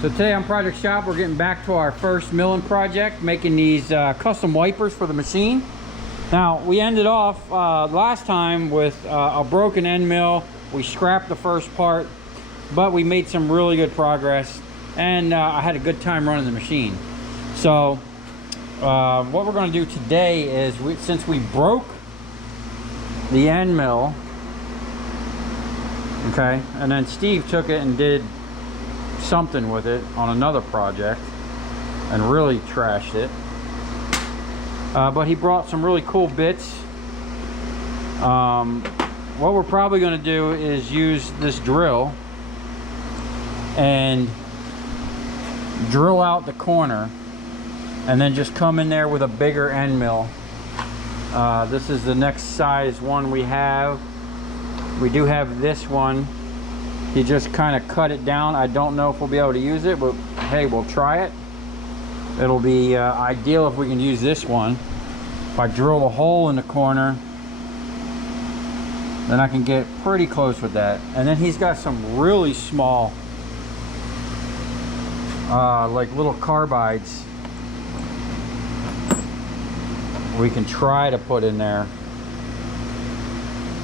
So today on Project Shop, we're getting back to our first milling project, making these custom wipers for the machine. Now, we ended off last time with a broken end mill. We scrapped the first part, but we made some really good progress, and I had a good time running the machine. So what we're going to do today is, since we broke the end mill, okay, and then Steve took it and did something with it on another project and really trashed it, but he brought some really cool bits. What we're probably going to do is use this drill and drill out the corner and then just come in there with a bigger end mill. This is the next size one we have. We do have this one. He just kind of cut it down. I don't know if we'll be able to use it, but hey, we'll try it. It'll be ideal if we can use this one. If I drill a hole in the corner, then I can get pretty close with that. And then he's got some really small, like little carbides we can try to put in there.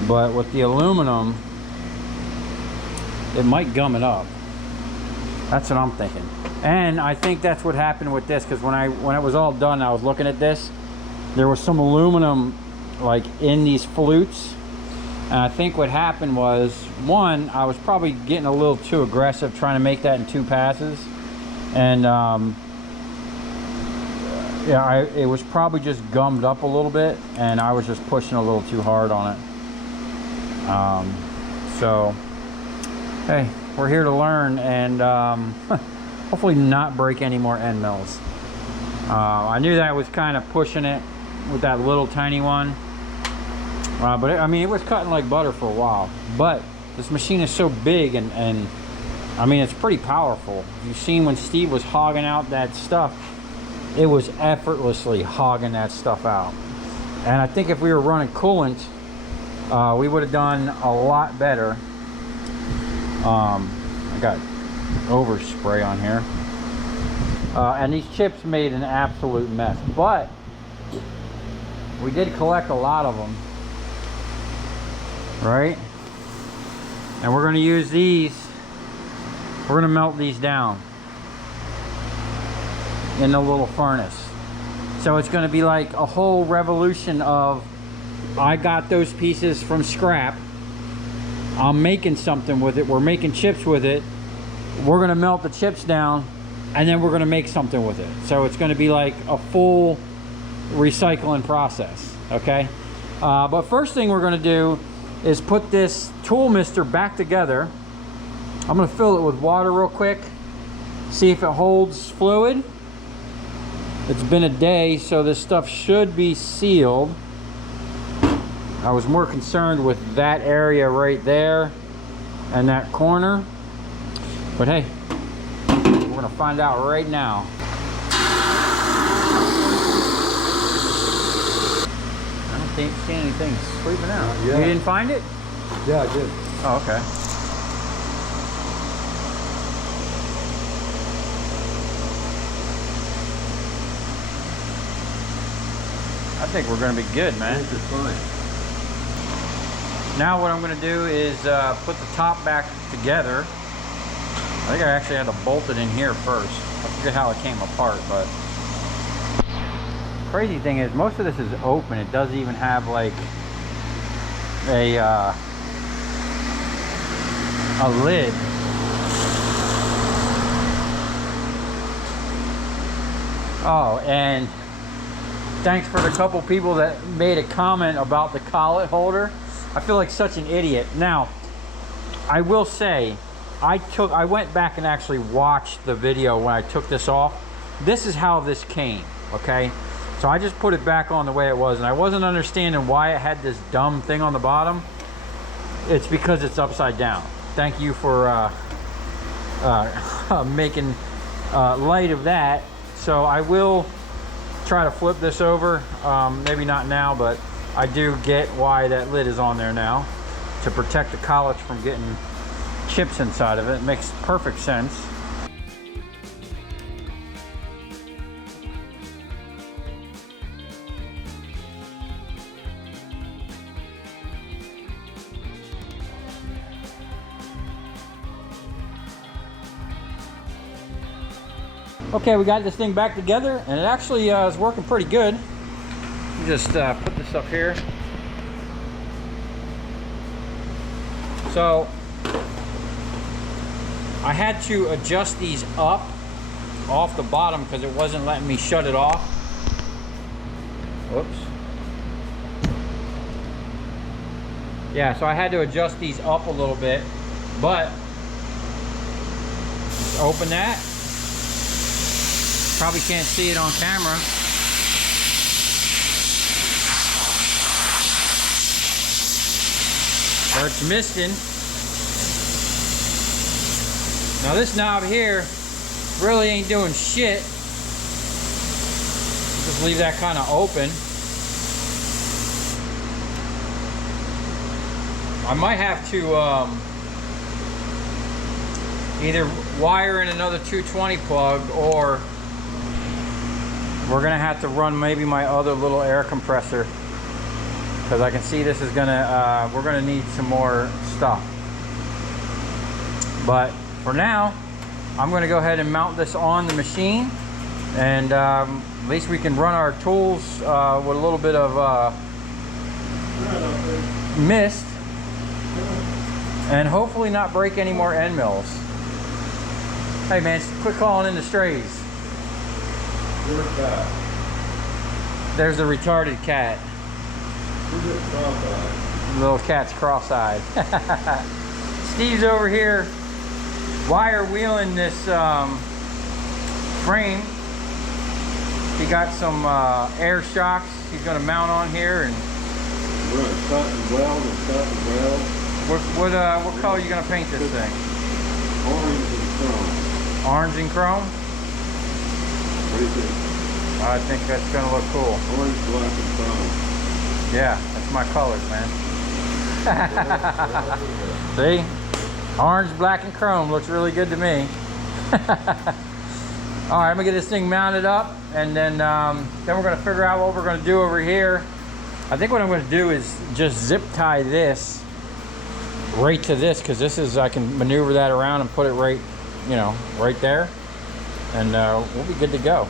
But with the aluminum, it might gum it up. That's what I'm thinking. And I think that's what happened with this, because when it was all done, I was looking at this, there was some aluminum like in these flutes. And I think what happened was, one, I was probably getting a little too aggressive trying to make that in 2 passes. And yeah, it was probably just gummed up a little bit, and I was just pushing a little too hard on it. So, hey, we're here to learn and hopefully not break any more end mills. I knew that I was kind of pushing it with that little tiny one. But I mean, it was cutting like butter for a while. But this machine is so big, and I mean, it's pretty powerful. You've seen when Steve was hogging out that stuff, it was effortlessly hogging that stuff out. And I think if we were running coolant, we would have done a lot better. I got overspray on here. And these chips made an absolute mess. But we did collect a lot of them. Right? And we're going to use these. We're going to melt these down in the little furnace. So it's going to be like a whole revolution of, I got those pieces from scrap, I'm making something with it, we're making chips with it, we're going to melt the chips down, and then we're going to make something with it. So it's going to be like a full recycling process. Okay, but first thing we're going to do is put this tool mister back together. I'm going to fill it with water real quick, see if it holds fluid. It's been a day, so this stuff should be sealed. I was more concerned with that area right there and that corner, but hey, we're gonna find out right now. I don't see anything sweeping out. Yeah. You didn't find it? Yeah, I did. Oh, okay. I think we're going to be good, man. It's fine. Now what I'm going to do is put the top back together. I think I actually had to bolt it in here first. I forget how it came apart, but crazy thing is most of this is open. It doesn't even have like a lid. Oh, and thanks for the couple people that made a comment about the collet holder. I feel like such an idiot. Now, I will say, I went back and actually watched the video when I took this off. This is how this came, okay? So I just put it back on the way it was, and I wasn't understanding why it had this dumb thing on the bottom. It's because it's upside down. Thank you for making light of that. So I will try to flip this over, maybe not now, but I do get why that lid is on there now, to protect the collets from getting chips inside of it. It makes perfect sense. Okay, we got this thing back together, and it actually is working pretty good. Just put this up here. So I had to adjust these up off the bottom because it wasn't letting me shut it off. Whoops. Yeah, so I had to adjust these up a little bit, but let's open that. Probably can't see it on camera. But it's misting. Now this knob here really ain't doing shit. Just leave that kind of open. I might have to either wire in another 220 plug, or we're gonna have to run maybe my other little air compressor, because I can see this is gonna we're gonna need some more stuff. But for now, I'm gonna go ahead and mount this on the machine, and at least we can run our tools with a little bit of mist, and hopefully not break any more end mills. Hey man, quit calling in the strays. There's the retarded cat. The little cat's cross-eyed. Steve's over here wire wheeling this frame. He got some air shocks he's going to mount on here, and we're going to cut and weld and cut and weld. What color are you going to paint this thing? Orange and chrome. Orange and chrome? What do you think? I think that's going to look cool. Orange, black, and chrome. Yeah, that's my colors, man. See? Orange, black, and chrome looks really good to me. All right, I'm gonna get this thing mounted up, and then we're gonna figure out what we're gonna do over here. I think what I'm gonna do is just zip tie this right to this, because this is, I can maneuver that around and put it right, you know, right there, and we'll be good to go.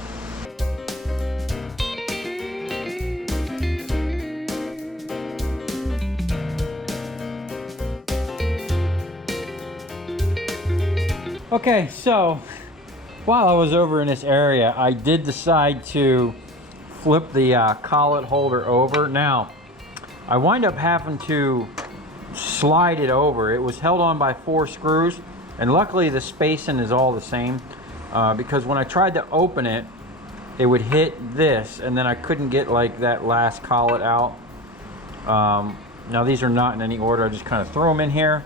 Okay, so while I was over in this area, I did decide to flip the collet holder over. Now, I wind up having to slide it over. It was held on by 4 screws, and luckily the spacing is all the same, because when I tried to open it, it would hit this, and then I couldn't get like that last collet out. Now these are not in any order. I just kind of throw them in here.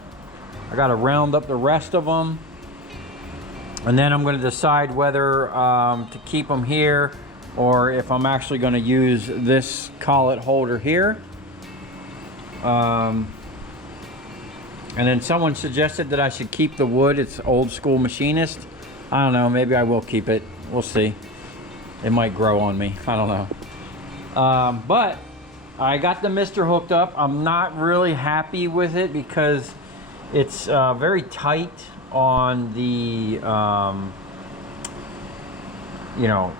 I got to round up the rest of them. And then I'm going to decide whether to keep them here, or if I'm actually going to use this collet holder here. And then someone suggested that I should keep the wood. It's old school machinist. I don't know, maybe I will keep it. We'll see. It might grow on me. I don't know. But I got the mister hooked up. I'm not really happy with it because it's very tight on the you know,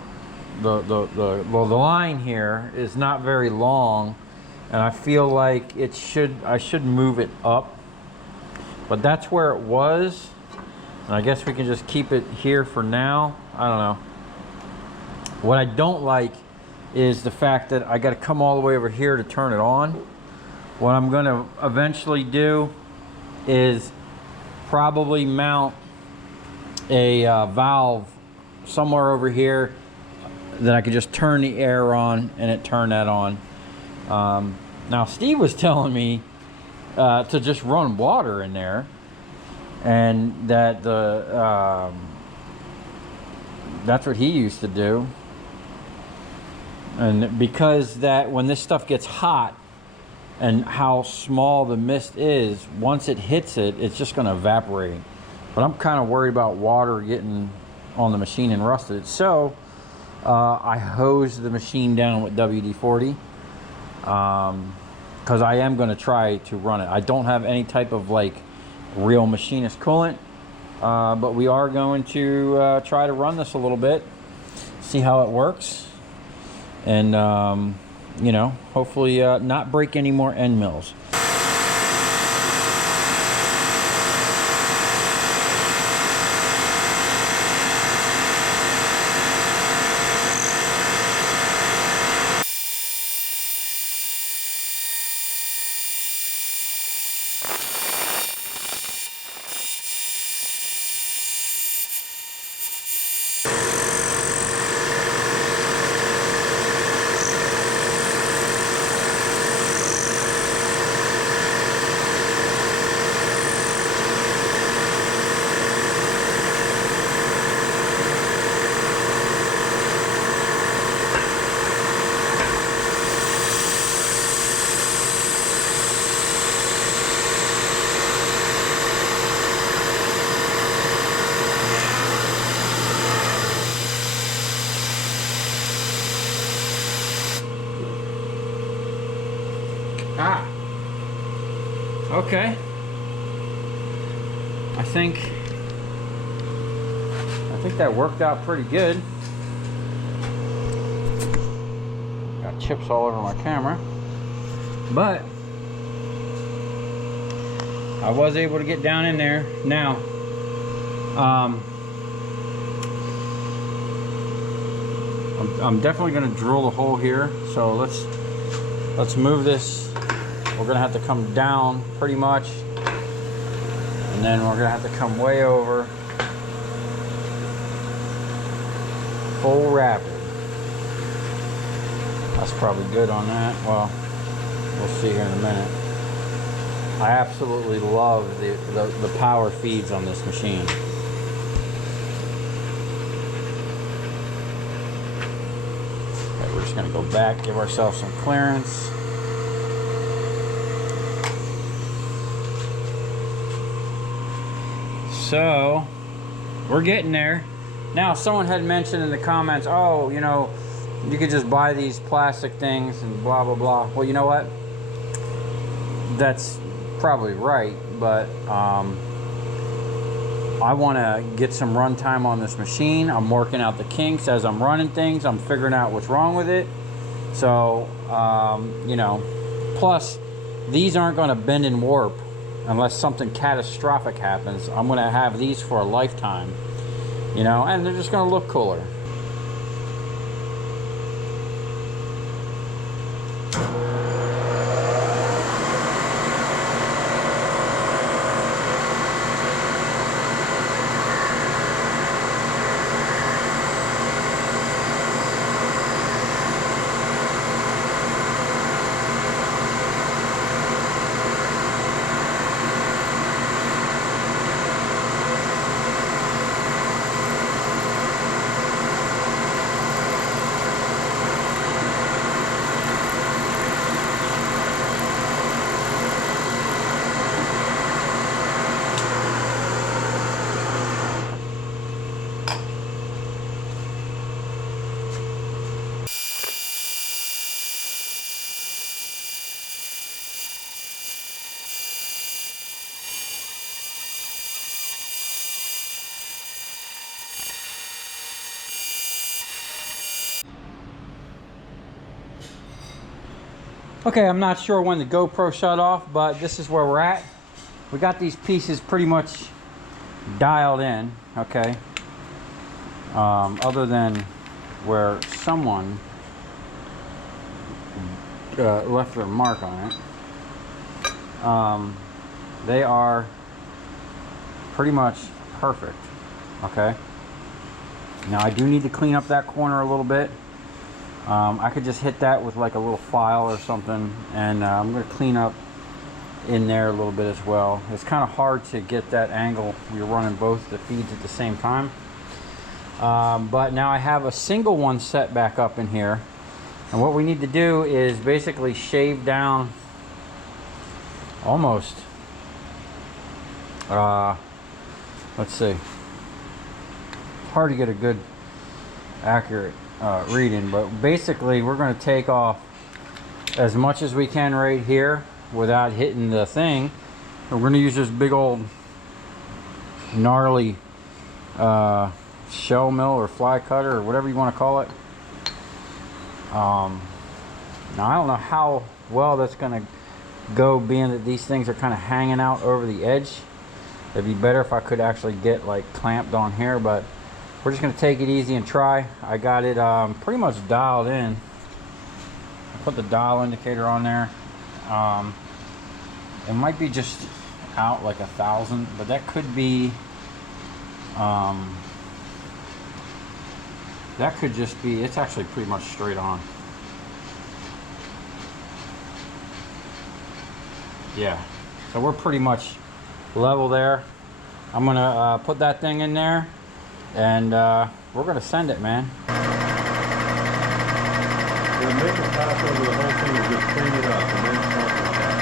the line here is not very long, and I feel like I should move it up, but that's where it was, and I guess we can just keep it here for now. I don't know. What I don't like is the fact that I got to come all the way over here to turn it on. What I'm going to eventually do is probably mount a valve somewhere over here that I could just turn the air on and it turn that on. Now Steve was telling me to just run water in there, and that that's what he used to do. And because that when this stuff gets hot, and how small the mist is, once it hits it, it's just going to evaporate. But I'm kind of worried about water getting on the machine and rusted it. So I hosed the machine down with WD-40, because I am going to try to run it. I don't have any type of like real machinist coolant, but we are going to try to run this a little bit, see how it works, and you know, hopefully not break any more end mills. Ah, okay. I think that worked out pretty good. Got chips all over my camera, but I was able to get down in there. Now, I'm definitely going to drill the hole here. So let's move this. We're gonna have to come down pretty much, and then we're gonna have to come way over, full rapid. That's probably good on that. Well, we'll see here in a minute. I absolutely love the power feeds on this machine. Okay, we're just gonna go back, give ourselves some clearance. So we're getting there. Now, someone had mentioned in the comments, oh, you know, you could just buy these plastic things and blah blah blah. Well, you know what, that's probably right, but I want to get some run time on this machine. I'm working out the kinks as I'm running things. I'm figuring out what's wrong with it. So you know, plus these aren't going to bend and warp unless something catastrophic happens. I'm going to have these for a lifetime, you know, and they're just going to look cooler. Okay, I'm not sure when the GoPro shut off, but this is where we're at. We got these pieces pretty much dialed in, okay? Other than where someone left their mark on it. They are pretty much perfect, okay? Now I do need to clean up that corner a little bit. I could just hit that with like a little file or something, and I'm going to clean up in there a little bit as well. It's kind of hard to get that angle. We're running both the feeds at the same time. But now I have a single one set back up in here, and what we need to do is basically shave down almost, let's see, it's hard to get a good accurate reading, but basically we're going to take off as much as we can right here without hitting the thing. And we're going to use this big old gnarly shell mill or fly cutter or whatever you want to call it. Now I don't know how well that's going to go, being that these things are kind of hanging out over the edge. It'd be better if I could actually get like clamped on here, but we're just going to take it easy and try. I got it pretty much dialed in. I put the dial indicator on there. It might be just out like 1,000, but that could be that could just be, it's actually pretty much straight on. Yeah, so we're pretty much level there. I'm gonna put that thing in there, and we're gonna send it, man. We'll make a pass over the whole thing and just clean it up and then start the test.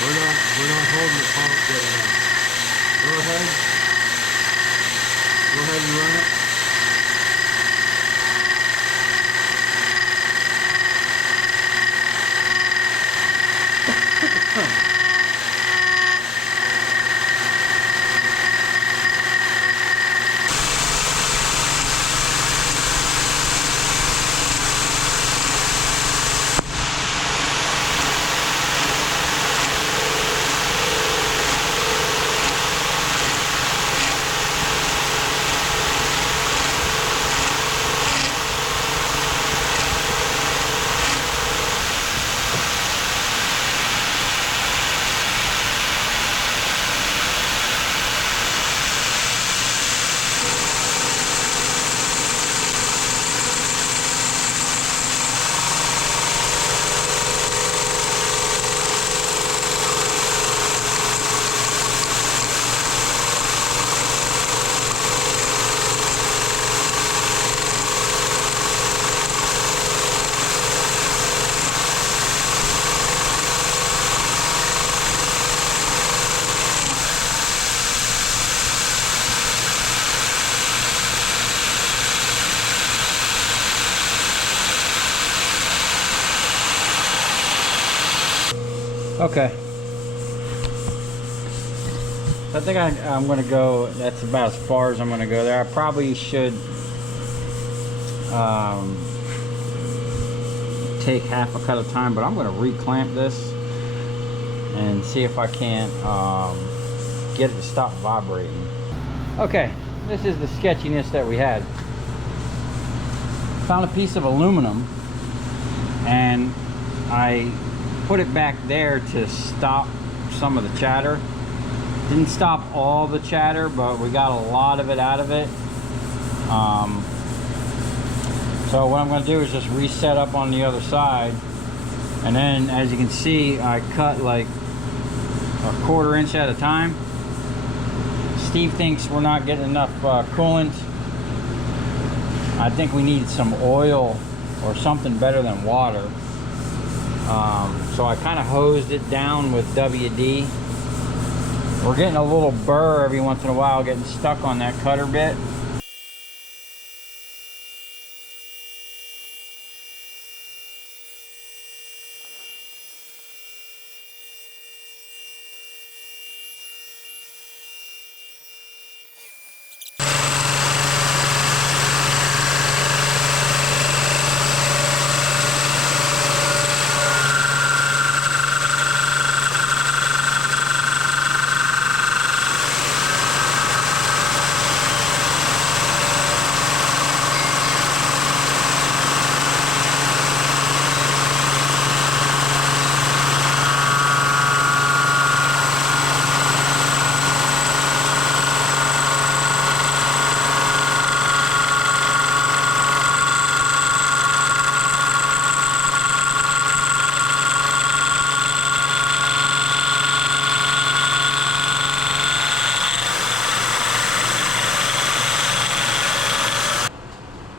We're not holding the pump good enough. Go ahead. Go ahead and run it. Okay. I think I'm going to go, that's about as far as I'm going to go there. I probably should take half a cut of time, but I'm going to reclamp this and see if I can't get it to stop vibrating. Okay, this is the sketchiness that we had. Found a piece of aluminum and I put it back there to stop some of the chatter. Didn't stop all the chatter, but we got a lot of it out of it. So what I'm going to do is just reset up on the other side, and then as you can see, I cut like a 1/4 inch at a time. Steve thinks we're not getting enough coolant. I think we need some oil or something better than water. So I kind of hosed it down with WD. We're getting a little burr every once in a while getting stuck on that cutter bit.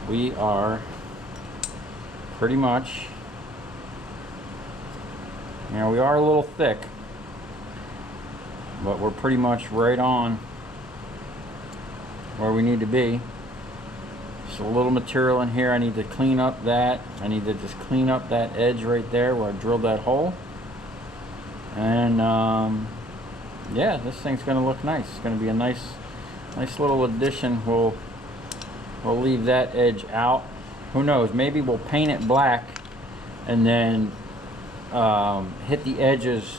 We are pretty much, you know, we are a little thick, but we're pretty much right on where we need to be. Just a little material in here. I need to clean up that. I need to just clean up that edge right there where I drilled that hole. And yeah, this thing's gonna look nice. It's gonna be a nice little addition. We'll leave that edge out. Who knows, maybe we'll paint it black and then hit the edges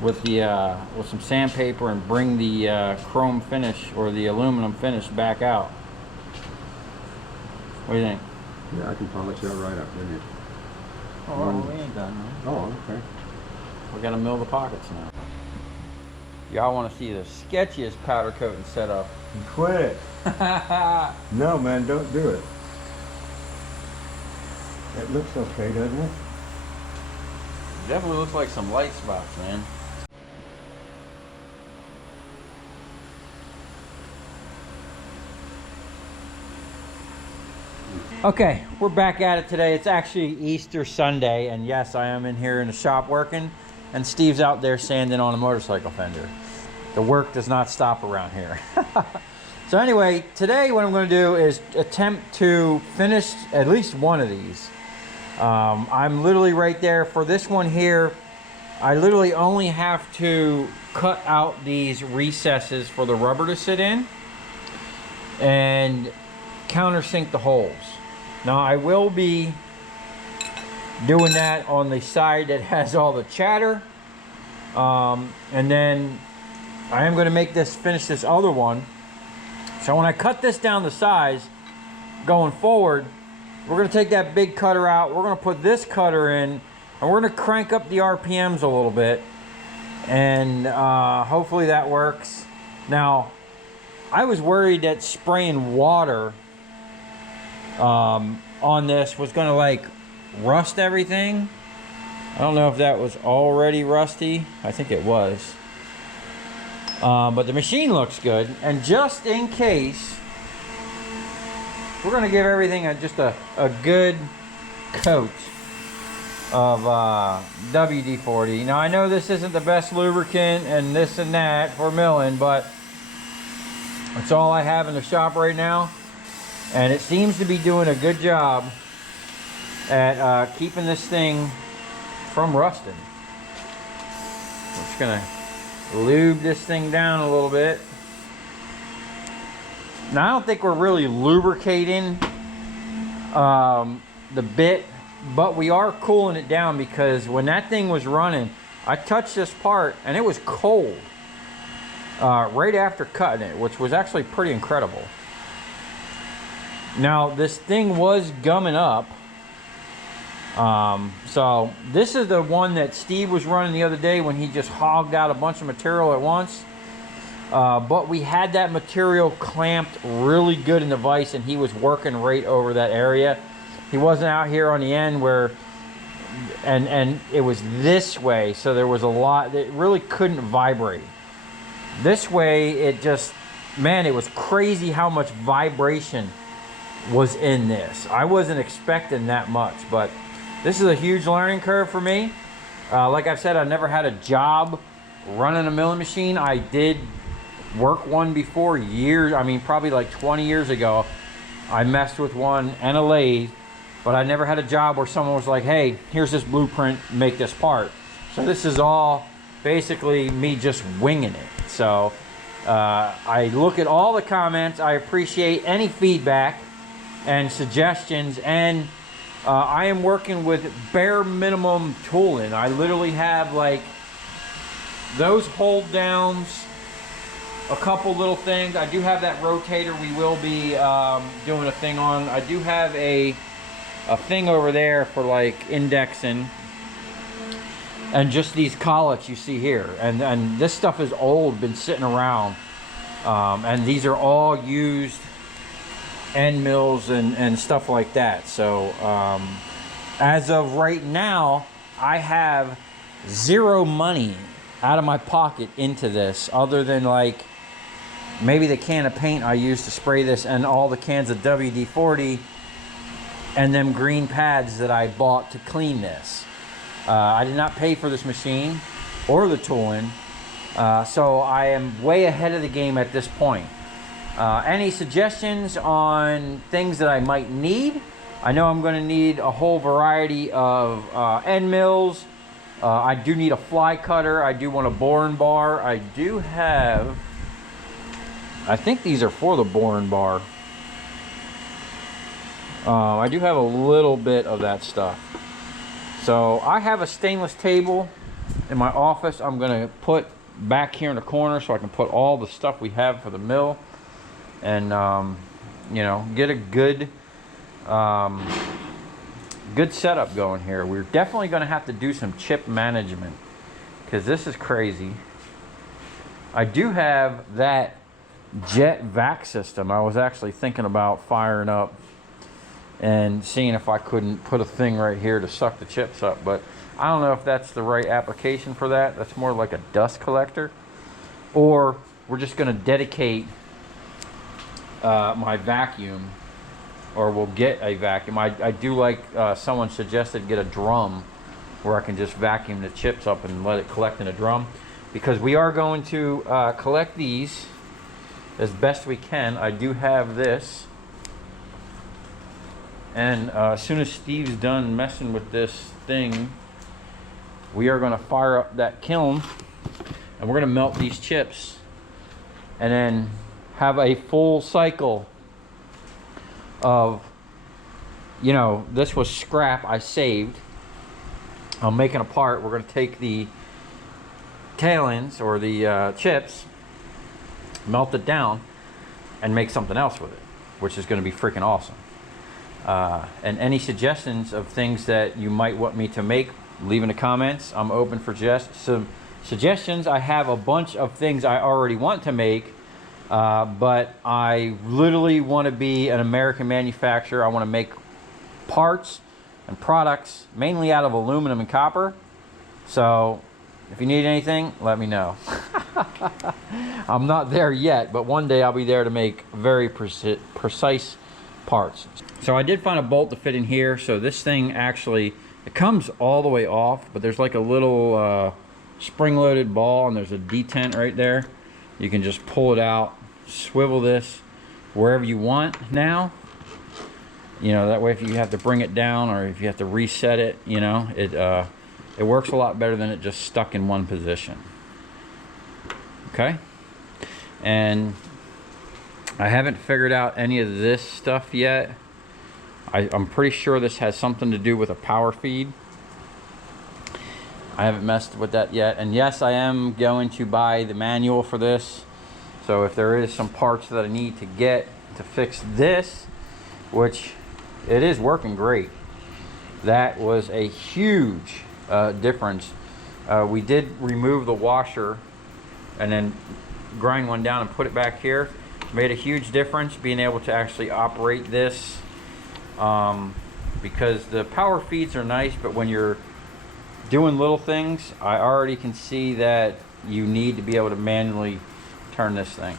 with the with some sandpaper and bring the chrome finish or the aluminum finish back out. What do you think? Yeah, I can polish that right up, didn't it? Oh, we ain't done, man. Oh, okay. We gotta mill the pockets now. Y'all want to see the sketchiest powder coating setup? Quit it. No, man, don't do it. It looks okay, doesn't it? Definitely looks like some light spots, man. Okay, we're back at it today. It's actually Easter Sunday, and yes, I am in here in the shop working, and Steve's out there sanding on a motorcycle fender. The work does not stop around here. So anyway, today what I'm going to do is attempt to finish at least one of these. I'm literally right there for this one here. I literally only have to cut out these recesses for the rubber to sit in and countersink the holes. Now I will be doing that on the side that has all the chatter, and then I am going to finish this other one. So when I cut this down to size going forward, we're going to take that big cutter out, we're going to put this cutter in, and we're going to crank up the RPMs a little bit, and hopefully that works. Now I was worried that spraying water on this was going to like rust everything. I don't know if that was already rusty. I think it was. But the machine looks good, and just in case, we're going to give everything just a good coat of WD-40. Now I know this isn't the best lubricant and this and that for milling, but that's all I have in the shop right now, and it seems to be doing a good job at keeping this thing from rusting. We're just gonna lube this thing down a little bit. Now I don't think we're really lubricating the bit, but we are cooling it down, because when that thing was running, I touched this part and it was cold right after cutting it, which was actually pretty incredible. Now this thing was gumming up. So this is the one that Steve was running the other day when he just hogged out a bunch of material at once. But we had that material clamped really good in the vise, and he was working right over that area. He wasn't out here on the end where, and it was this way, so there was a lot that really couldn't vibrate. This way, it just, man, it was crazy how much vibration was in this. I wasn't expecting that much, but this is a huge learning curve for me. Like I've said, I never had a job running a milling machine. I did work one before years, I mean probably like 20 years ago. I messed with one and a lathe, but I never had a job where someone was like, hey, here's this blueprint, make this part. So this is all basically me just winging it. So I look at all the comments. I appreciate any feedback and suggestions, and I am working with bare minimum tooling. I literally have like those hold downs, a couple little things. I do have that rotator we will be doing a thing on. I do have a thing over there for like indexing, and just these collets you see here, and this stuff is old, been sitting around, and these are all used end mills and stuff like that. So as of right now, I have zero money out of my pocket into this, other than like maybe the can of paint I used to spray this, and all the cans of WD-40 and them green pads that I bought to clean this. I did not pay for this machine or the tooling, so I am way ahead of the game at this point. Any suggestions on things that I might need? I know I'm going to need a whole variety of end mills. I do need a fly cutter. I do want a boring bar. I do have, I think these are for the boring bar. I do have a little bit of that stuff. So I have a stainless table in my office. I'm going to put back here in the corner so I can put all the stuff we have for the mill, and you know, get a good good setup going here. We're definitely going to have to do some chip management, because this is crazy. I do have that jet vac system. I was actually thinking about firing up and seeing if I couldn't put a thing right here to suck the chips up, but I don't know if that's the right application for that. That's more like a dust collector, or we're just going to dedicate my vacuum, or we'll get a vacuum. I do like, someone suggested get a drum where I can just vacuum the chips up and let it collect in a drum, because we are going to collect these as best we can. I do have this, and as soon as Steve's done messing with this thing, we are going to fire up that kiln, and we're going to melt these chips, and then have a full cycle of, you know, this was scrap I saved. I'm making a part. We're going to take the tail ends, or the chips, melt it down, and make something else with it, which is going to be freaking awesome. And any suggestions of things that you might want me to make, leave in the comments. I'm open for some suggestions. I have a bunch of things I already want to make, but I literally want to be an American manufacturer. I want to make parts and products mainly out of aluminum and copper. So if you need anything, let me know. I'm not there yet, but one day I'll be there to make very precise parts. So I did find a bolt to fit in here. So this thing actually, it comes all the way off, but there's like a little spring-loaded ball, and there's a detent right there. You can just pull it out, swivel this wherever you want now. You know, that way if you have to bring it down, or if you have to reset it, you know, it works a lot better than it just stuck in one position. Okay, and I haven't figured out any of this stuff yet. I'm pretty sure this has something to do with a power feed. I haven't messed with that yet. And yes, I am going to buy the manual for this. So if there is some parts that I need to get to fix this, which it is working great. That was a huge difference. We did remove the washer and then grind one down and put it back here. Made a huge difference being able to actually operate this, because the power feeds are nice, but when you're doing little things, I already can see that you need to be able to manually turn this thing.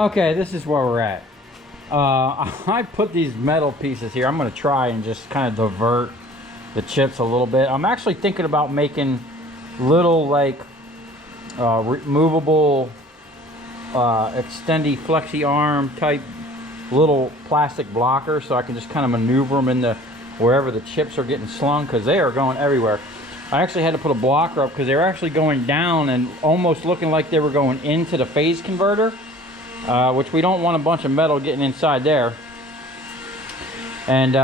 Okay, this is where we're at. I put these metal pieces here. I'm going to try and just kind of divert the chips a little bit. I'm actually thinking about making little like removable extendy flexi arm type little plastic blockers, so I can just kind of maneuver them into wherever the chips are getting slung, because they are going everywhere. I actually had to put a blocker up because they were actually going down and almost looking like they were going into the phase converter. Which we don't want a bunch of metal getting inside there. And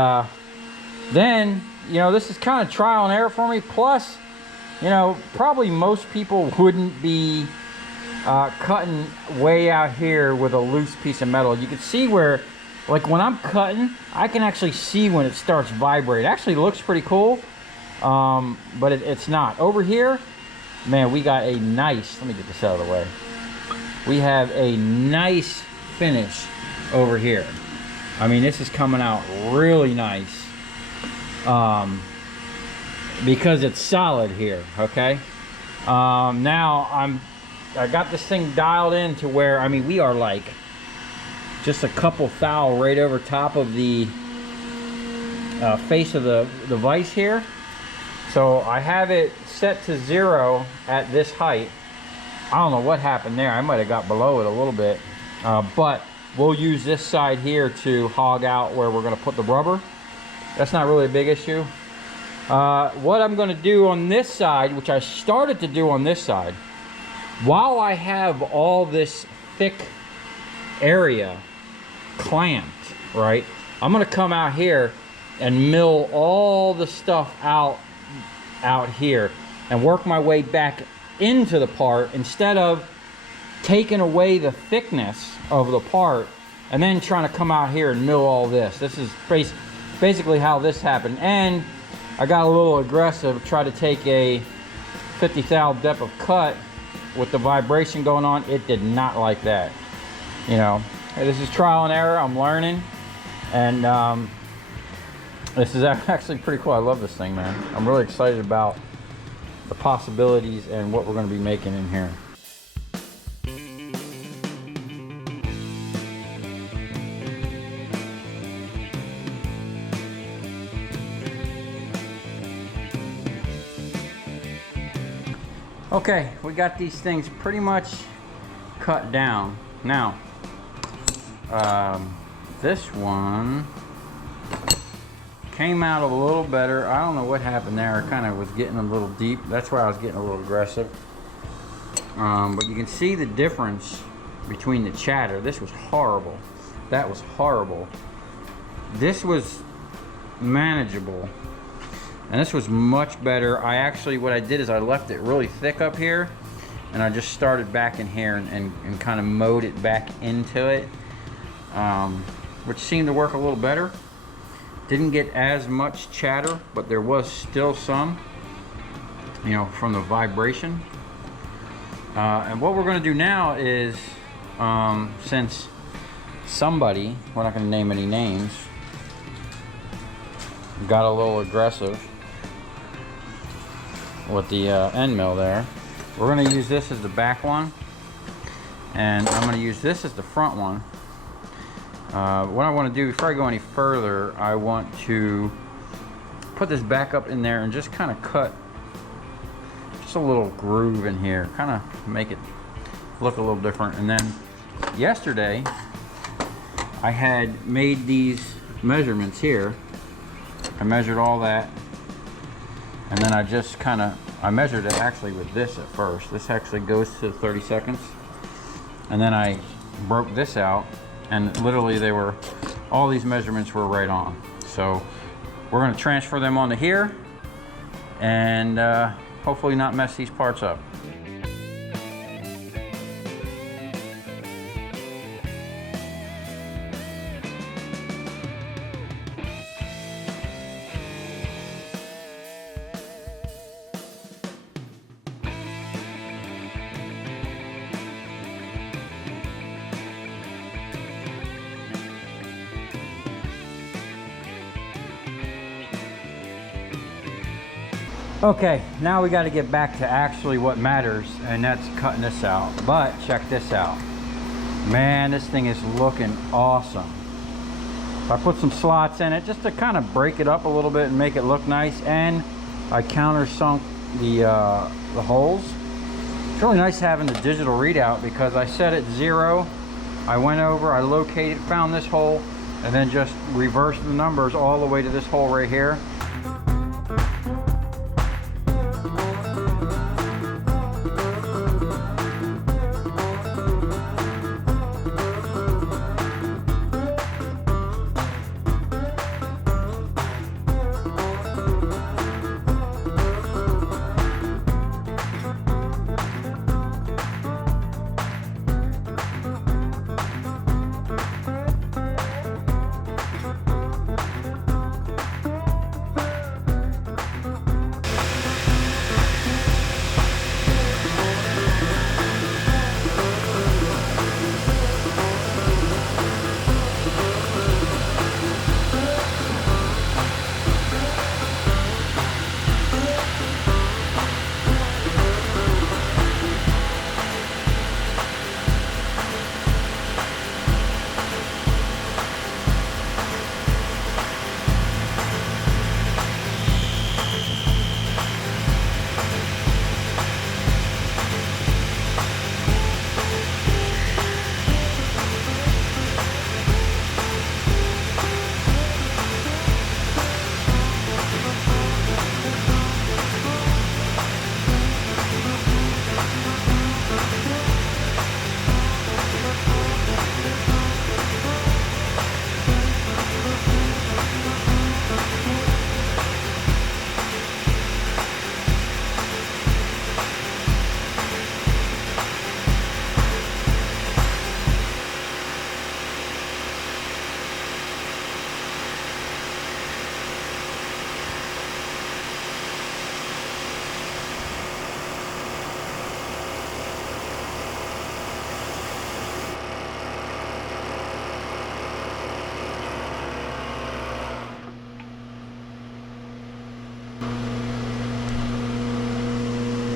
then, you know, this is kind of trial and error for me. Plus, you know, probably most people wouldn't be cutting way out here with a loose piece of metal. You can see where, like when I'm cutting, I can actually see when it starts vibrating. It actually looks pretty cool, but it's not. Over here, man, we got a nice, let me get this out of the way. We have a nice finish over here. I mean, this is coming out really nice, because it's solid here. Okay. Now I got this thing dialed in to where, I mean, we are like just a couple thou right over top of the face of the vise here. So I have it set to 0 at this height. I don't know what happened there. I might have got below it a little bit, but we'll use this side here to hog out where we're going to put the rubber. That's not really a big issue. What I'm going to do on this side, which I started to do on this side, while I have all this thick area clamped, right, I'm going to come out here and mill all the stuff out here and work my way back into the part, instead of taking away the thickness of the part and then trying to come out here and mill all this. This is basically how this happened. And I got a little aggressive, tried to take a 50 thou depth of cut with the vibration going on. It did not like that. You know, this is trial and error. I'm learning, and this is actually pretty cool. I love this thing, man. I'm really excited about the possibilities and what we're going to be making in here. Okay, we got these things pretty much cut down. Now, this one came out a little better. I don't know what happened there. I kind of was getting a little deep. That's why I was getting a little aggressive. But you can see the difference between the chatter. This was horrible. That was horrible. This was manageable. And this was much better. I actually, what I did is I left it really thick up here, and I just started back in here and kind of mowed it back into it, which seemed to work a little better. Didn't get as much chatter, but there was still some, you know, from the vibration. And what we're going to do now is, since somebody, we're not going to name any names, got a little aggressive with the end mill there, we're going to use this as the back one, and I'm going to use this as the front one. What I want to do before I go any further, I want to put this back up in there and just kind of cut just a little groove in here, kind of make it look a little different. And then yesterday I had made these measurements here. I measured all that, and then I just kind of, I measured it actually with this at first. This actually goes to 30 seconds. And then I broke this out, and literally they were, all these measurements were right on. So we're going to transfer them onto here and hopefully not mess these parts up. Okay, now we got to get back to actually what matters, and that's cutting this out. But check this out. Man, this thing is looking awesome. I put some slots in it just to kind of break it up a little bit and make it look nice, and I countersunk the holes. It's really nice having the digital readout because I set it 0. I went over, I located, found this hole, and then just reversed the numbers all the way to this hole right here.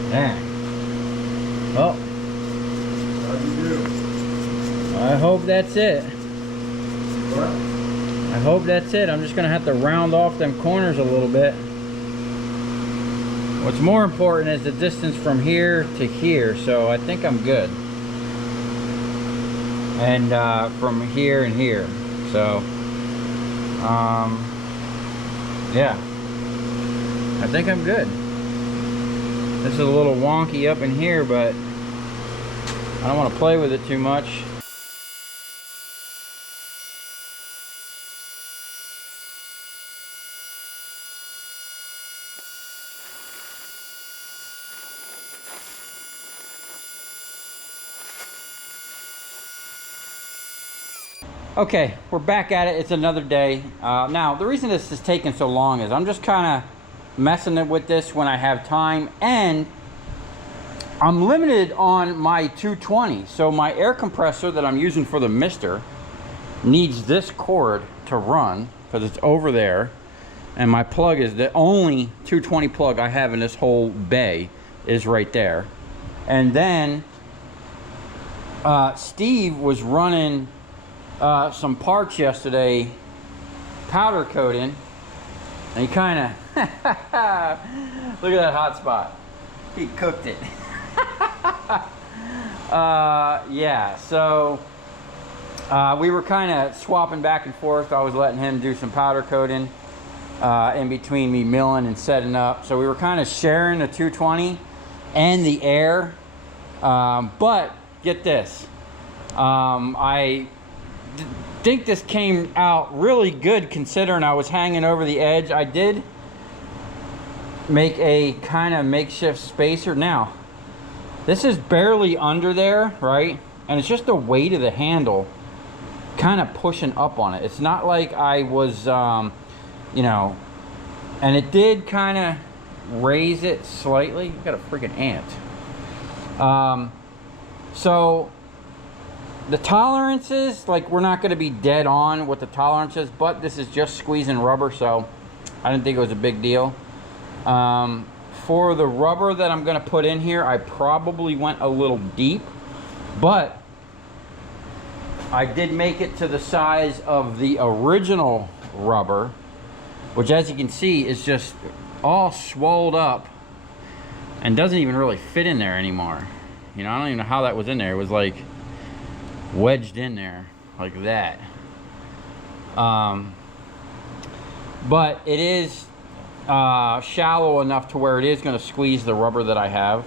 Man. Well, How'd you do? I hope that's it. What? I hope that's it. I'm just gonna have to round off them corners a little bit. What's more important is the distance from here to here, so I think I'm good. And from here and here, so yeah, I think I'm good. This is a little wonky up in here, but I don't want to play with it too much. Okay, we're back at it. It's another day. Now, the reason this is taking so long is I'm just kind of messing it with this when I have time, and I'm limited on my 220. So my air compressor that I'm using for the mister needs this cord to run because it's over there, and my plug is the only 220 plug I have in this whole bay is right there. And then Steve was running some parts yesterday, powder coating, and he kind of look at that hot spot. He cooked it. Yeah, so we were kind of swapping back and forth. I was letting him do some powder coating in between me milling and setting up. So we were kind of sharing the 220 and the air. But get this, I think this came out really good considering I was hanging over the edge. I did make a kind of makeshift spacer. Now, this is barely under there, right? And it's just the weight of the handle kind of pushing up on it. It's not like I was, you know, and it did kind of raise it slightly. You got a freaking ant. So the tolerances, like, we're not going to be dead on with the tolerances, but this is just squeezing rubber, so I didn't think it was a big deal. For the rubber that I'm going to put in here, I probably went a little deep, but I did make it to the size of the original rubber, which, as you can see, is just all swolled up and doesn't even really fit in there anymore. You know, I don't even know how that was in there. It was like wedged in there like that. But it is shallow enough to where it is going to squeeze the rubber that I have.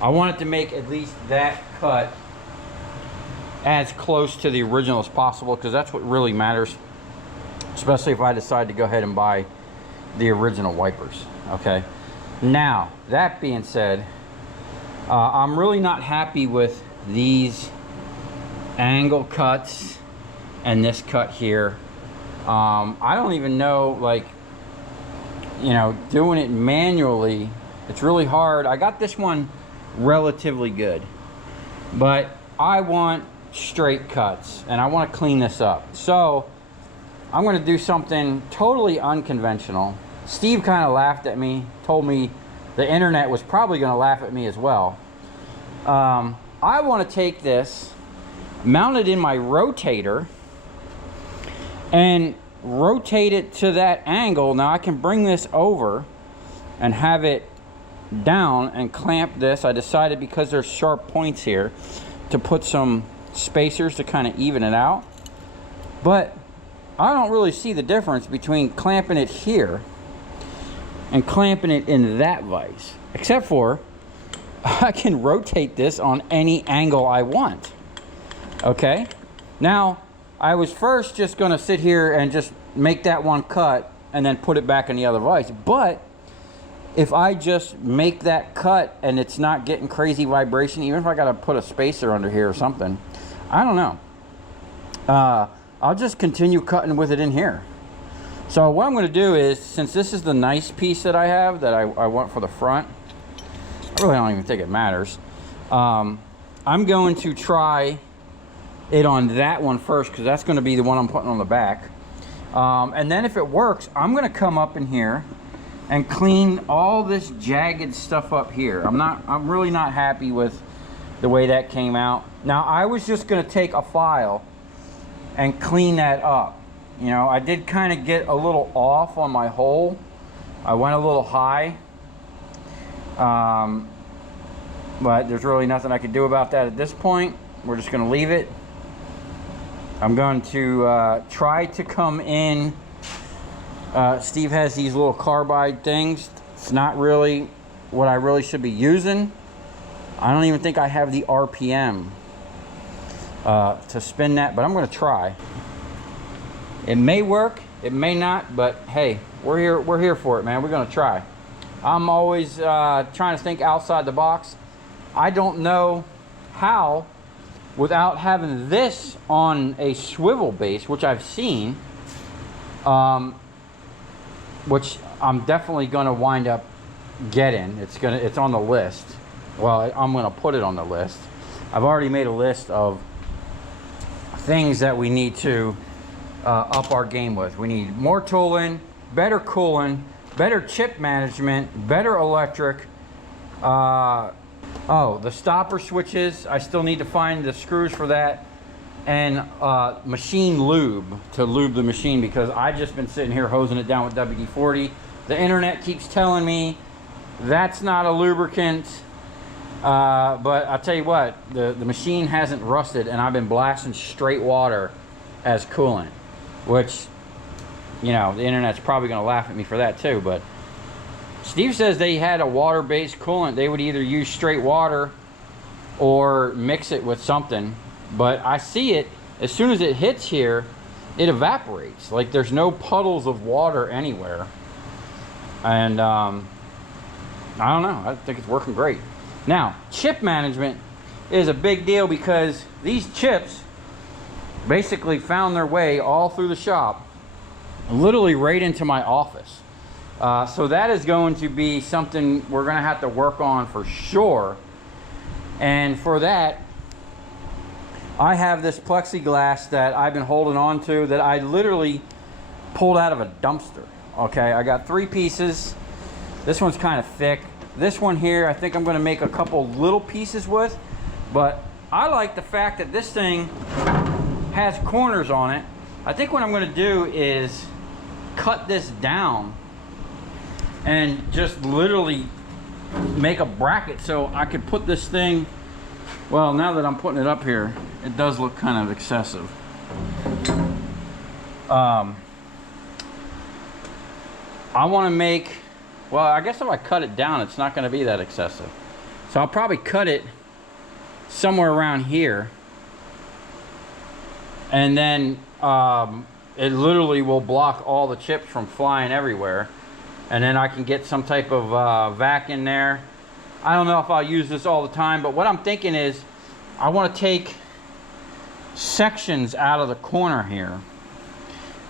I wanted to make at least that cut as close to the original as possible, because that's what really matters, especially if I decide to go ahead and buy the original wipers. Okay, now that being said, I'm really not happy with these angle cuts and this cut here. I don't even know, like, you know, doing it manually, it's really hard. I got this one relatively good, but I want straight cuts and I want to clean this up. So I'm going to do something totally unconventional. Steve kind of laughed at me, told me the internet was probably going to laugh at me as well. I want to take this, mount it in my rotator, and rotate it to that angle. Now I can bring this over and have it down and clamp this. I decided, because there's sharp points here, to put some spacers to kind of even it out. But I don't really see the difference between clamping it here and clamping it in that vise, except for I can rotate this on any angle I want. Okay, now I was first just going to sit here and just make that one cut and then put it back in the other vise. But if I just make that cut and it's not getting crazy vibration, even if I got to put a spacer under here or something, I don't know. I'll just continue cutting with it in here. So what I'm going to do is, since this is the nice piece that I have that I want for the front, I really don't even think it matters. I'm going to try it on that one first, because that's going to be the one I'm putting on the back. And then if it works, I'm going to come up in here and clean all this jagged stuff up here. I'm really not happy with the way that came out. Now, I was just going to take a file and clean that up. You know, I did kind of get a little off on my hole. I went a little high. But there's really nothing I can do about that at this point. We're just going to leave it. I'm going to try to come in. Steve has these little carbide things. It's not really what I really should be using. I don't even think I have the RPM to spin that, but I'm going to try. It may work, it may not, but hey, we're here for it, man. We're going to try. I'm always trying to think outside the box. I don't know how without having this on a swivel base, which I've seen, which I'm definitely going to wind up getting. It's on the list. Well, I'm going to put it on the list. I've already made a list of things that we need to up our game with. We need more tooling, better cooling, better chip management, better electric. Oh, the stopper switches, I still need to find the screws for that, and machine lube to lube the machine, because I've just been sitting here hosing it down with WD-40. The internet keeps telling me that's not a lubricant, but I'll tell you what, the machine hasn't rusted, and I've been blasting straight water as coolant, which, you know, the internet's probably going to laugh at me for that too, but Steve says they had a water-based coolant. They would either use straight water or mix it with something. But I see it, as soon as it hits here, it evaporates. Like there's no puddles of water anywhere. And I don't know. I think it's working great. Now, chip management is a big deal because these chips basically found their way all through the shop, literally right into my office. So that is going to be something we're going to have to work on for sure. And for that, I have this plexiglass that I've been holding on to that I literally pulled out of a dumpster. Okay, I got 3 pieces. This one's kind of thick. This one here, I think I'm going to make a couple little pieces with. But I like the fact that this thing has corners on it. I think what I'm going to do is cut this down and just literally make a bracket so I could put this thing, well, now that I'm putting it up here, it does look kind of excessive. I want to make, well, I guess if I cut it down, it's not going to be that excessive. So I'll probably cut it somewhere around here, and then it literally will block all the chips from flying everywhere. And then I can get some type of vac in there. I don't know if I'll use this all the time, but what I'm thinking is I want to take sections out of the corner here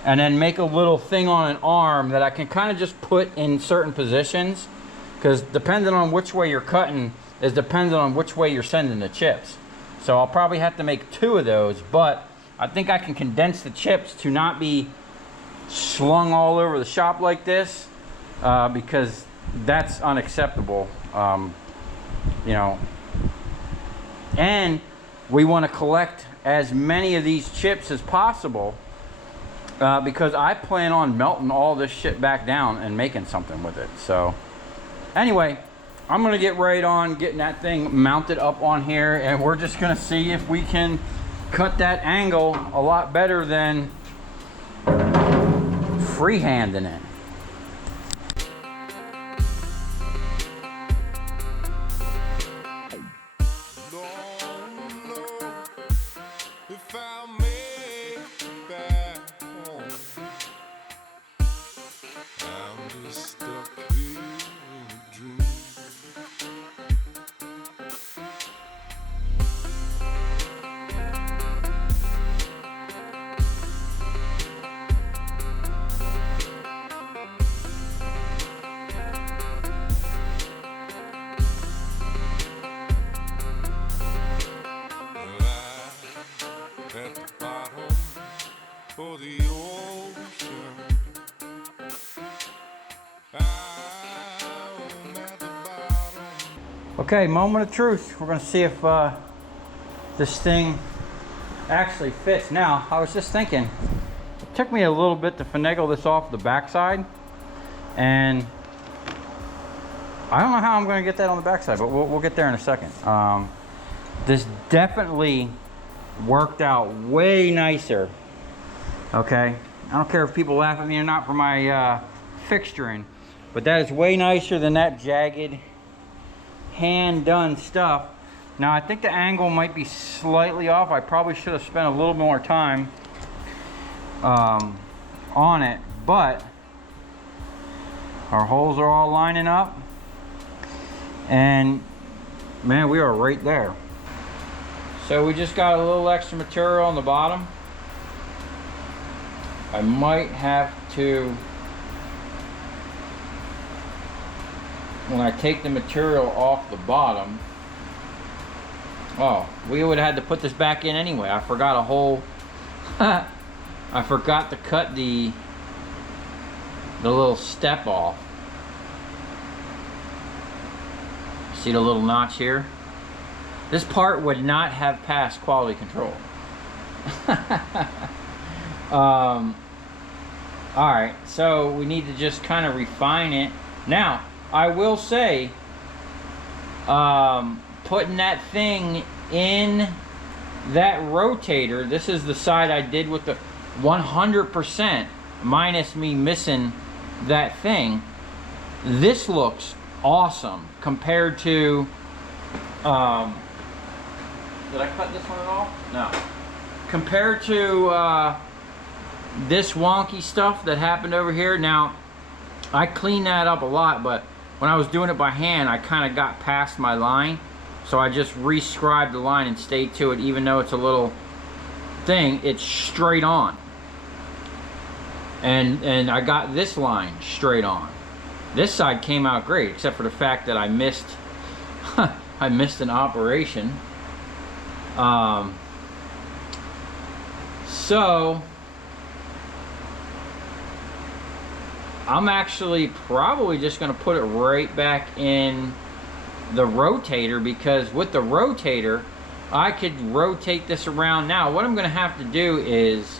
and then make a little thing on an arm that I can kind of just put in certain positions, because depending on which way you're cutting is dependent on which way you're sending the chips. So I'll probably have to make 2 of those, but I think I can condense the chips to not be slung all over the shop like this. Because that's unacceptable, you know. And we want to collect as many of these chips as possible, because I plan on melting all this shit back down and making something with it. So anyway, I'm going to get right on getting that thing mounted up on here, and we're just going to see if we can cut that angle a lot better than freehanding it. Okay, moment of truth. We're going to see if this thing actually fits. Now, I was just thinking, it took me a little bit to finagle this off the backside, and I don't know how I'm going to get that on the backside, but we'll get there in a second. This definitely worked out way nicer. Okay, I don't care if people laugh at me or not for my fixturing, but that is way nicer than that jagged hand done stuff. Now I think the angle might be slightly off. I probably should have spent a little more time on it, but our holes are all lining up, and man, we are right there. So we just got a little extra material on the bottom. I might have to, when I take the material off the bottom, oh, we would have had to put this back in anyway. I forgot a whole, I forgot to cut the little step off. See the little notch here? This part would not have passed quality control. Alright, so we need to just kind of refine it. Now, I will say, putting that thing in that rotator, this is the side I did with the 100% minus me missing that thing. This looks awesome compared to, did I cut this one at all? No. Compared to this wonky stuff that happened over here. Now, I cleaned that up a lot, but when I was doing it by hand, I kind of got past my line. So I just re-scribed the line and stayed to it, even though it's a little thing, it's straight on. And I got this line straight on. This side came out great, except for the fact that I missed I missed an operation. So I'm actually probably just going to put it right back in the rotator, because with the rotator I could rotate this around. Now what I'm going to have to do is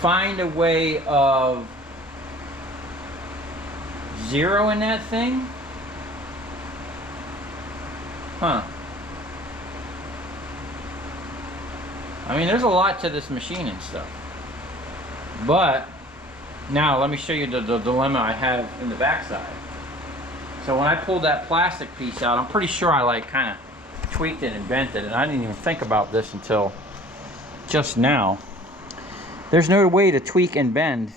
find a way of zeroing that thing. Huh. I mean, there's a lot to this machine and stuff. But now let me show you the dilemma I have in the backside. So when I pulled that plastic piece out, I'm pretty sure I like kind of tweaked it and bent it, and I didn't even think about this until just now. There's no way to tweak and bend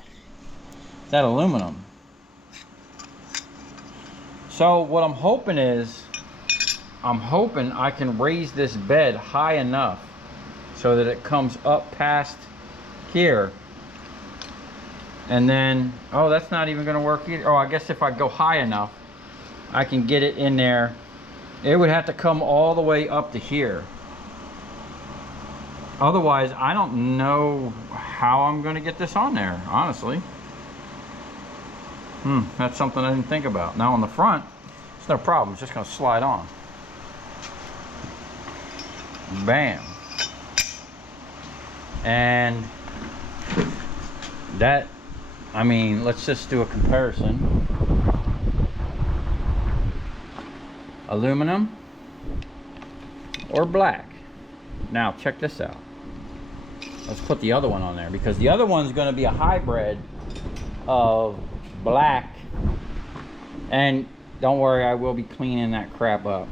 that aluminum. So what I'm hoping is, I'm hoping I can raise this bed high enough so that it comes up past here. And then, oh, that's not even gonna work either. Oh, I guess if I go high enough, I can get it in there. It would have to come all the way up to here. Otherwise, I don't know how I'm gonna get this on there, honestly. That's something I didn't think about. Now on the front, it's no problem, it's just gonna slide on. Bam. And that, I mean, let's just do a comparison. Aluminum or black. Now check this out. Let's put the other one on there, because the other one's going to be a hybrid of black. And don't worry, I will be cleaning that crap up.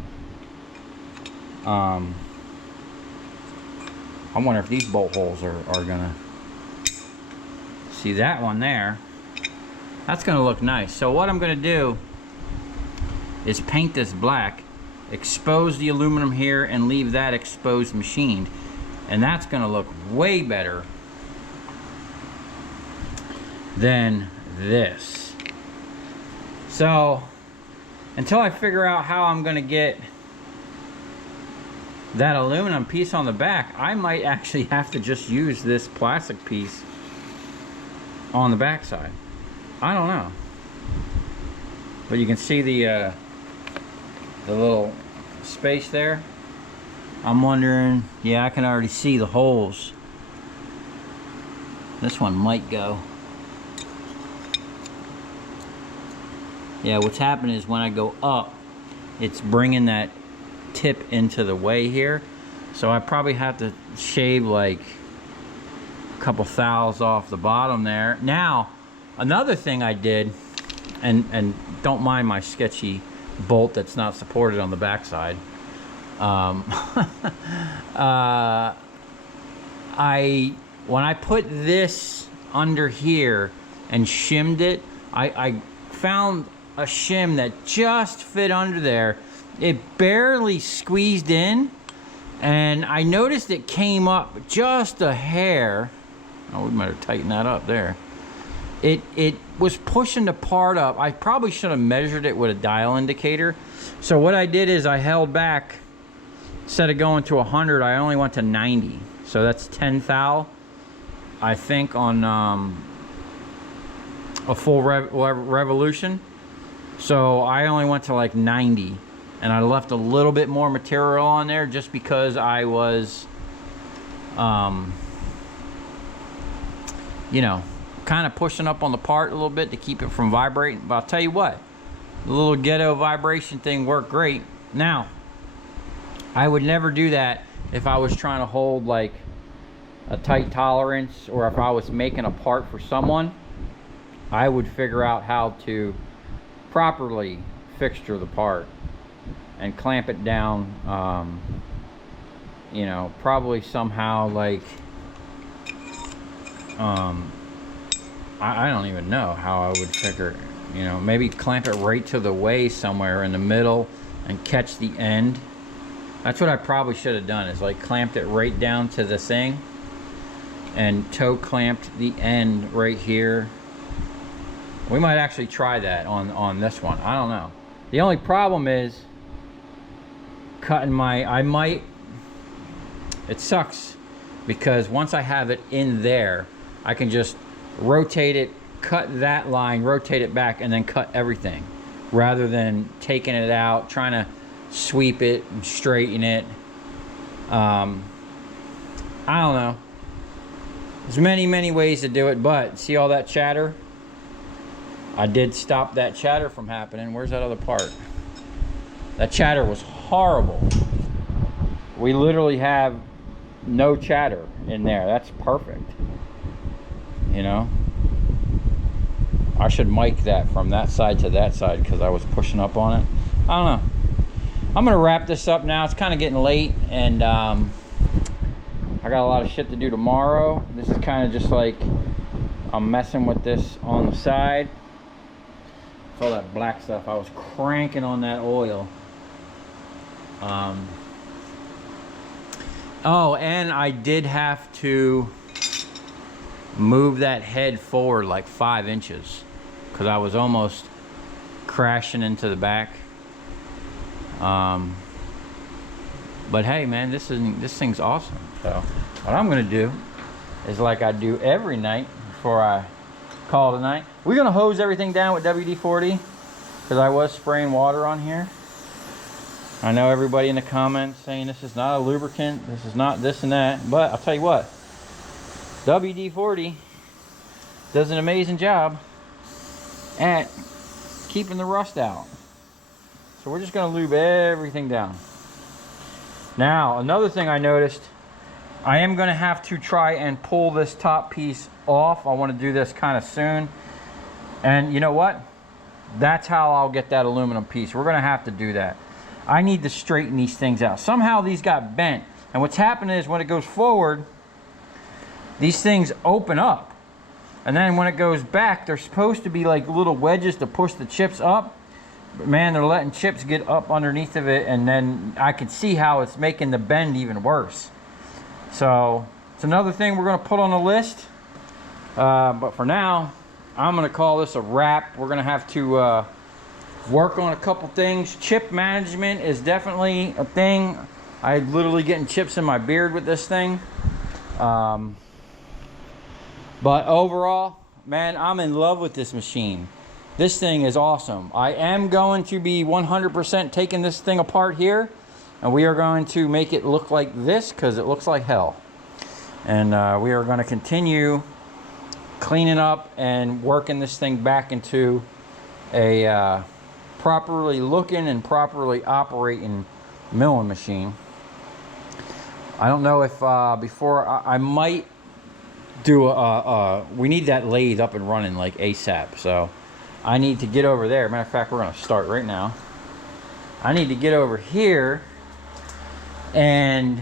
I wonder if these bolt holes are gonna, see that one there, that's gonna look nice. So what I'm gonna do is paint this black, expose the aluminum here, and leave that exposed machined, and that's gonna look way better than this. So until I figure out how I'm gonna get that aluminum piece on the back, I might actually have to just use this plastic piece on the back side. I don't know, but you can see the little space there. I'm wondering, yeah, I can already see the holes. This one might go. Yeah, what's happening is when I go up, it's bringing that tip into the way here, so I probably have to shave like a couple thous off the bottom there. Now another thing I did, and don't mind my sketchy bolt that's not supported on the backside, when I put this under here and shimmed it, I found a shim that just fit under there, it barely squeezed in, and I noticed it came up just a hair. Oh, we better tighten that up there. It was pushing the part up. I probably should have measured it with a dial indicator. So what I did is I held back. Instead of going to 100, I only went to 90. So that's 10 thou, I think, on a full revolution. So I only went to like 90, and I left a little bit more material on there just because I was, you know, kind of pushing up on the part a little bit to keep it from vibrating. But I'll tell you what, the little ghetto vibration thing worked great. Now, I would never do that if I was trying to hold like a tight tolerance, or if I was making a part for someone. I would figure out how to properly fixture the part and clamp it down, you know, probably somehow like, I don't even know how I would figure, you know, maybe clamp it right to the way somewhere in the middle and catch the end. That's what I probably should have done, is like clamped it right down to the thing and toe clamped the end right here. We might actually try that on this one. I don't know. The only problem is cutting it sucks because once I have it in there, I can just rotate it, cut that line, rotate it back, and then cut everything, rather than taking it out, trying to sweep it and straighten it. I don't know. There's many ways to do it, but see all that chatter? I did stop that chatter from happening. Where's that other part? That chatter was horrible. We literally have no chatter in there. That's perfect. You know? I should mic that from that side to that side because I was pushing up on it. I don't know. I'm gonna wrap this up now. It's kind of getting late, and I got a lot of shit to do tomorrow. This is kind of just like I'm messing with this on the side. It's all that black stuff. I was cranking on that oil. Oh, and I did have to move that head forward like 5 inches because I was almost crashing into the back. But hey, man, this thing's awesome. So what I'm gonna do is like I do every night before I call it a night. We're gonna hose everything down with WD-40 because I was spraying water on here. I know everybody in the comments saying this is not a lubricant, this is not this and that, but I'll tell you what, WD-40 does an amazing job at keeping the rust out. So we're just gonna lube everything down. Now, another thing I noticed, I am gonna have to try and pull this top piece off. I wanna do this kind of soon. And you know what? That's how I'll get that aluminum piece. We're gonna have to do that. I need to straighten these things out. Somehow these got bent. And what's happening is when it goes forward, these things open up. And then when it goes back, they're supposed to be like little wedges to push the chips up. But man, they're letting chips get up underneath of it, and then I can see how it's making the bend even worse. So it's another thing we're gonna put on the list. But for now, I'm gonna call this a wrap. We're gonna have to work on a couple things. Chip management is definitely a thing. I'm literally getting chips in my beard with this thing. But overall, man, I'm in love with this machine. This thing is awesome. I am going to be 100% taking this thing apart here, and we are going to make it look like this because it looks like hell. And we are going to continue cleaning up and working this thing back into a properly looking and properly operating milling machine. I don't know if before I might do we need that lathe up and running like ASAP, so I need to get over there. Matter of fact, we're going to start right now. I need to get over here, and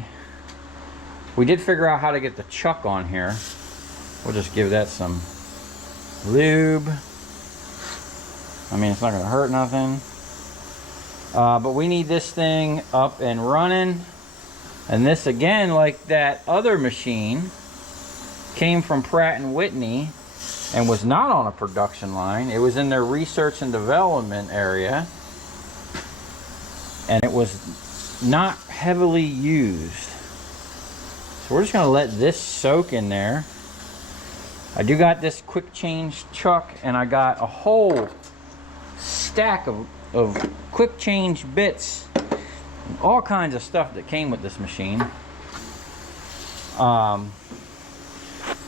we did figure out how to get the chuck on here. We'll just give that some lube. I mean, it's not going to hurt nothing. But we need this thing up and running. And this, again, like that other machine, came from Pratt and Whitney and was not on a production line. It was in their research and development area, and it was not heavily used. So we're just gonna let this soak in there. I do got this quick change chuck, and I got a whole stack of quick change bits, all kinds of stuff that came with this machine.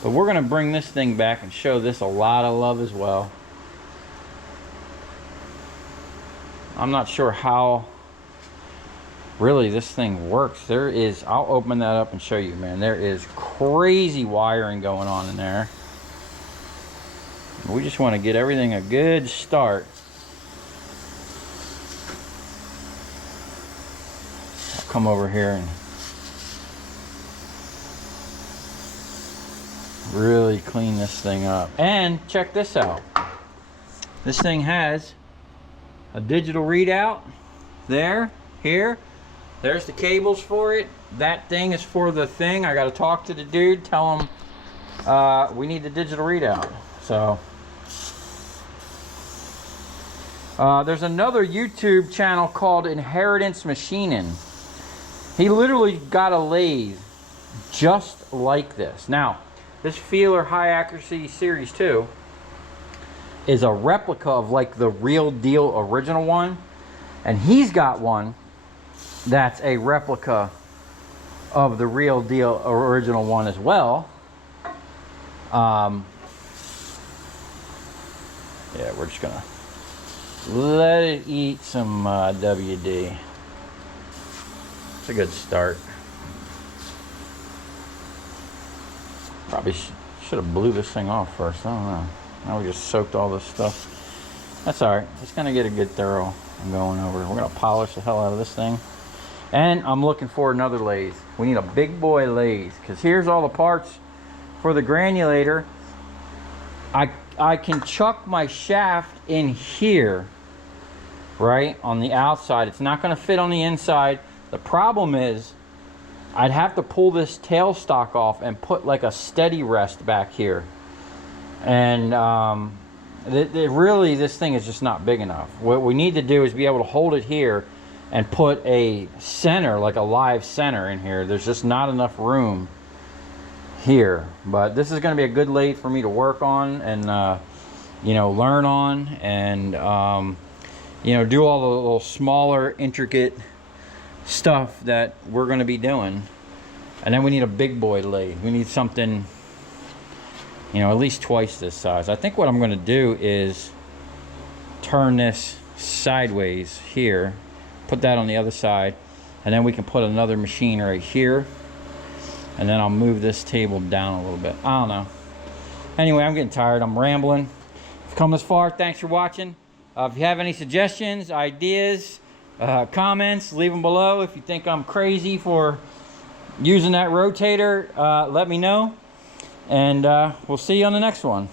But we're gonna bring this thing back and show this a lot of love as well. I'm not sure how really this thing works. There is, I'll open that up and show you, man. There is crazy wiring going on in there. We just want to get everything a good start. I'll come over here and really clean this thing up. And check this out. This thing has a digital readout there, here. There's the cables for it. That thing is for the thing. I got to talk to the dude, tell him we need the digital readout. So there's another YouTube channel called Inheritance Machining. He literally got a lathe just like this. Now, this Feeler High Accuracy Series 2 is a replica of like the real deal original one. And he's got one that's a replica of the real deal original one as well. Yeah, we're just gonna let it eat some WD. It's a good start. Probably should have blew this thing off first. I don't know. Now we just soaked all this stuff. That's all right. It's gonna get a good thorough going over. We're gonna polish the hell out of this thing. And I'm looking for another lathe. We need a big boy lathe, because here's all the parts for the granulator. I can chuck my shaft in here, right, on the outside. It's not gonna fit on the inside. The problem is I'd have to pull this tailstock off and put like a steady rest back here. And really, this thing is just not big enough. What we need to do is be able to hold it here and put a center, like a live center in here. There's just not enough room here. But this is going to be a good lathe for me to work on and, you know, learn on and, you know, do all the little smaller, intricate stuff that we're going to be doing. And then we need a big boy lathe. We need something, you know, at least twice this size. I think what I'm going to do is turn this sideways here, put that on the other side, and then we can put another machine right here, and then I'll move this table down a little bit. I don't know. Anyway, I'm getting tired. I'm rambling. If you've come this far, thanks for watching. If you have any suggestions, ideas, comments, leave them below. If you think I'm crazy for using that rotator, let me know. And we'll see you on the next one.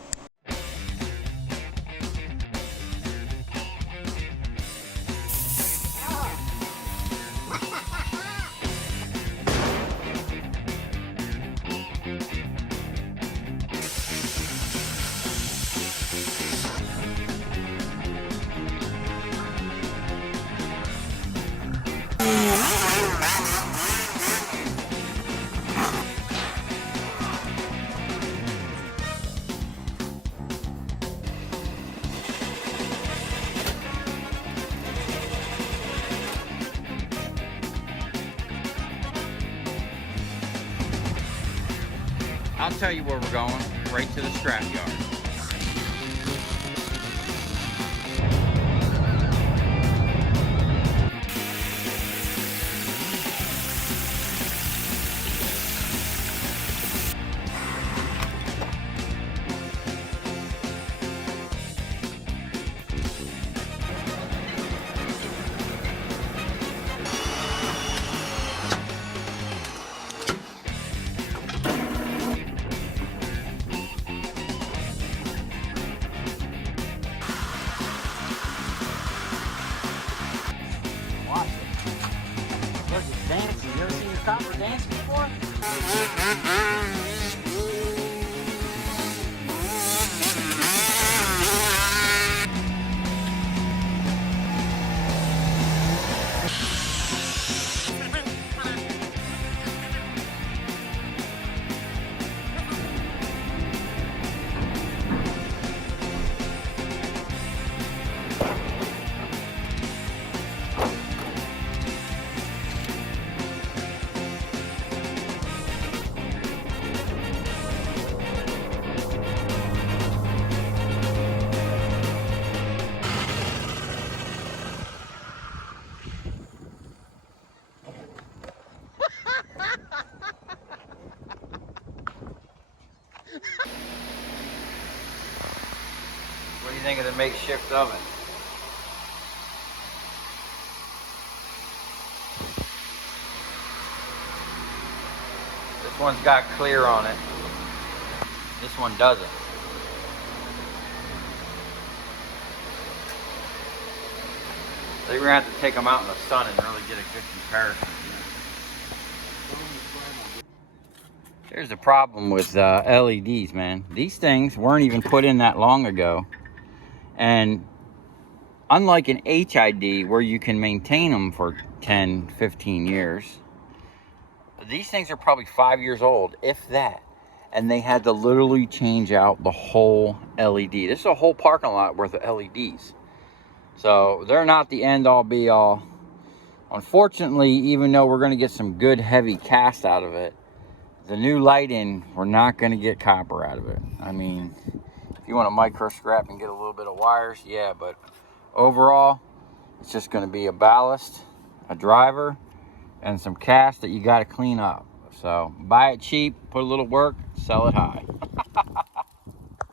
I'll tell you where we're going, right to the scrap yard. copper dance before? What do you think of the makeshift oven? This one's got clear on it. This one doesn't. I think we're gonna have to take them out in the sun and really get a good comparison. Here's the problem with LEDs, man. These things weren't even put in that long ago. And unlike an HID where you can maintain them for 10, 15 years, these things are probably 5 years old, if that. And they had to literally change out the whole LED. This is a whole parking lot worth of LEDs. So they're not the end all be all. Unfortunately, even though we're gonna get some good heavy cast out of it, the new lighting, we're not gonna get copper out of it. I mean, if you want to micro scrap and get a little bit of wires, yeah, but overall, it's just gonna be a ballast, a driver, and some cast that you gotta clean up. So buy it cheap, put a little work, sell it high.